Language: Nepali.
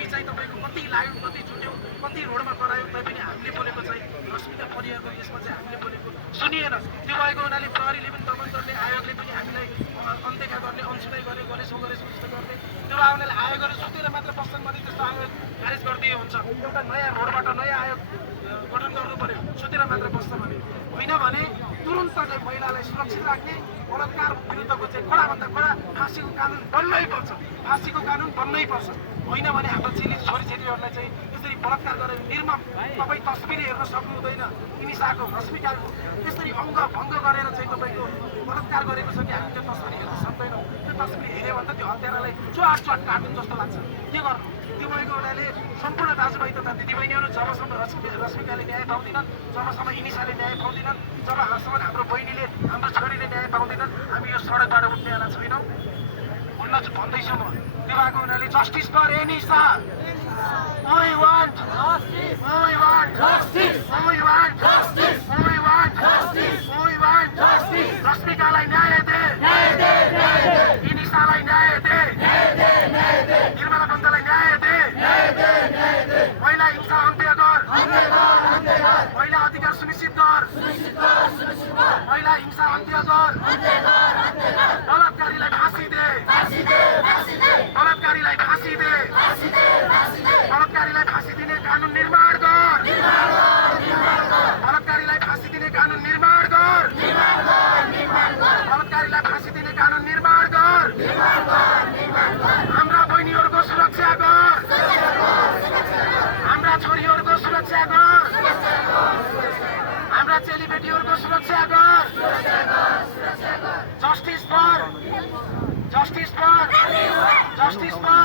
हामी चाहिँ तपाईँको कति लाग्यो कति जुट्यौँ कति रोडमा करायो तैपनि हामीले बोलेको चाहिँ रश्मिका परिवारको यसमा चाहिँ हामीले बोलेको सुनिएन। त्यो भएको हुनाले प्रहरीले पनि तमन्तरले आयोगले पनि हामीलाई अनदेखा गर्ने अनसुनाइ गर्ने गरेछौँ जस्तो गर्ने त्यो भावनाले आयोगहरू सुतेर मात्र बस्छन् भने त्यस्तो आयोग खारेज गरिदिए हुन्छ। एउटा नयाँ रोडबाट नयाँ आयोग गठन गर्नु पर्यो सुतेर मात्र बस्छ भने होइन भने तुरुन्त चाहिँ महिलालाई सुरक्षित राख्ने बलात्कार विरुद्धको चाहिँ कडाभन्दा कडा फाँसीको कानुन बन्नै पर्छ। फाँसीको कानुन बन्नै पर्छ होइन भने हाम्रो छोरीछेलीहरूलाई चाहिँ यसरी बलात्कार गरेर निर्मम तपाईँ तस्बिर हेर्न सक्नु हुँदैन। इनिसाको रश्मिकाको यसरी अङ्ग भङ्ग गरेर चाहिँ तपाईँको बलात्कार गरेको छ कि हामी त्यो तस्बिर हेर्न सक्दैनौँ। त्यो तस्बिर हेऱ्यो भने त त्यो हत्यारालाई च्वाट काटुन जस्तो लाग्छ। के गर्नु त्यो भएको हुनाले सम्पूर्ण दाजुभाइ तथा दिदीबहिनीहरू जबसम्म रश्मिकाले न्याय पाउँदैनन् जबसम्म इनिसाले न्याय पाउँदैनन् जबसम्म हाम्रो बहिनीले हाम्रो छोरीले न्याय पाउँदैनन् हामी यो सडकबाट उठ्नेवाला छैनौँ भन्दैछु म। त्यो भएको हुनाले justice for Anisa We want justice. We want justice. We want justice. We want justice. We want justice. रश्मिकालाई न्याय दे. न्याय दे. न्याय दे. इनिसालाई न्याय दे. न्याय दे. न्याय दे. निर्मला पन्तलाई न्याय दे. न्याय दे. न्याय दे. महिला हिंसा अन्त्य गर. अन्त्य गर. अन्त्य गर. महिला अधिकार सुनिश्चित गर. सुनिश्चित गर. सुनिश्चित गर. महिला हिंसा अन्त्य गर. अन्त्य गर. अन्त्य गर. बलात्कारीलाई फाँसी दे. फाँसी दे. फाँसी दे. बलात्कारीलाई फाँसी दे. फाँसी दे. फाँसी दे. बलात्कारीलाई फाँसी दिने कानुन निर्माण गर. निर्माण गर. निर्माण गर. बलात्कारीलाई फाँसी दिने कानुन निर्माण गर. निर्माण गर. निर्माण गर. बलात्कारीलाई फाँसी दिने कानुन निर्माण गर. निर्माण गर. निर्माण गर. हाम्रा बहिनीहरूको सुरक्षा गर. हाम्रा छोरीहरूको सुरक्षा गर. हाम्रा चेलीबेटीहरूको सुरक्षा गर. Justice for justice for justice for